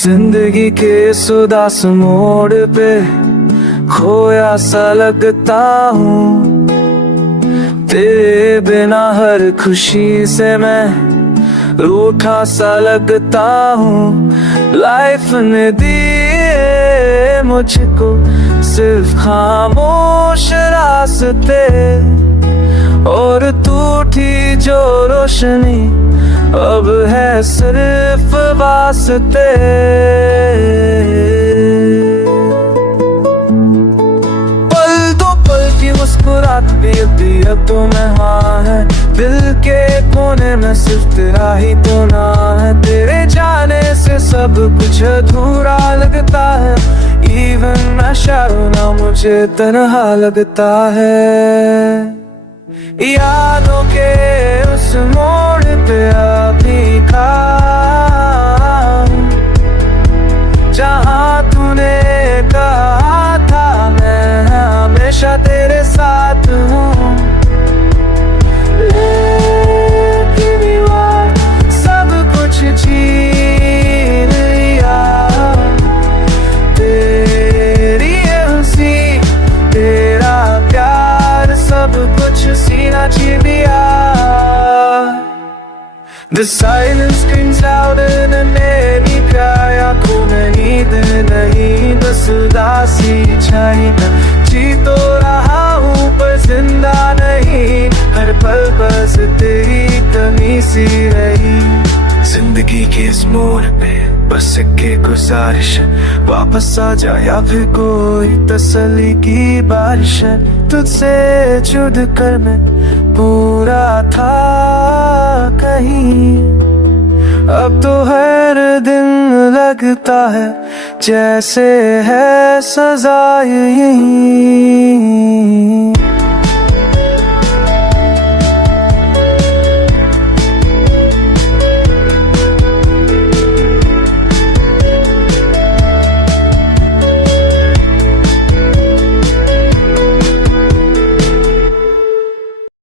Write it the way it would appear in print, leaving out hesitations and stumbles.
जिंदगी के इस उदास मोड़ पे खोया सा लगता हूँ, तेरे बिना हर खुशी से मैं रूठा सा लगता हूँ। लाइफ ने दिए मुझको सिर्फ खामोश रास्ते, और टूटी जो रोशनी अब है सिर्फ वास्ते। पल दो पल की मुस्कुराती अब तो मैं हाँ है, दिल के कोने में सिर्फ तेरा ही तो ना है। तेरे जाने से सब कुछ अधूरा लगता है, इवन मैं शर्म ना मुझे तन्हा लगता है। यादों के उस मोड़ पे अभी था जहाँ तूने कहा था मैं हमेशा तेरे साथ हूँ। लेकिन यार सब कुछ छीन लिया, तेरी हंसी तेरा प्यार सब कुछ सीना छीन लिया। The silence screams louder than any cry, आँखों में नींद नहीं बस उदासी छाई। जी तो रहा हूँ पर जिंदा नहीं, हर पल बस तेरी कमी सी रही। जिंदगी के इस मोड़ पे बस के गुजारिश, वापस आ जा या फिर कोई तसल्ली की बारिश। तुझसे जुड़ कर मैं पूरा था कहीं, अब तो हर दिन लगता है जैसे है सजा यही।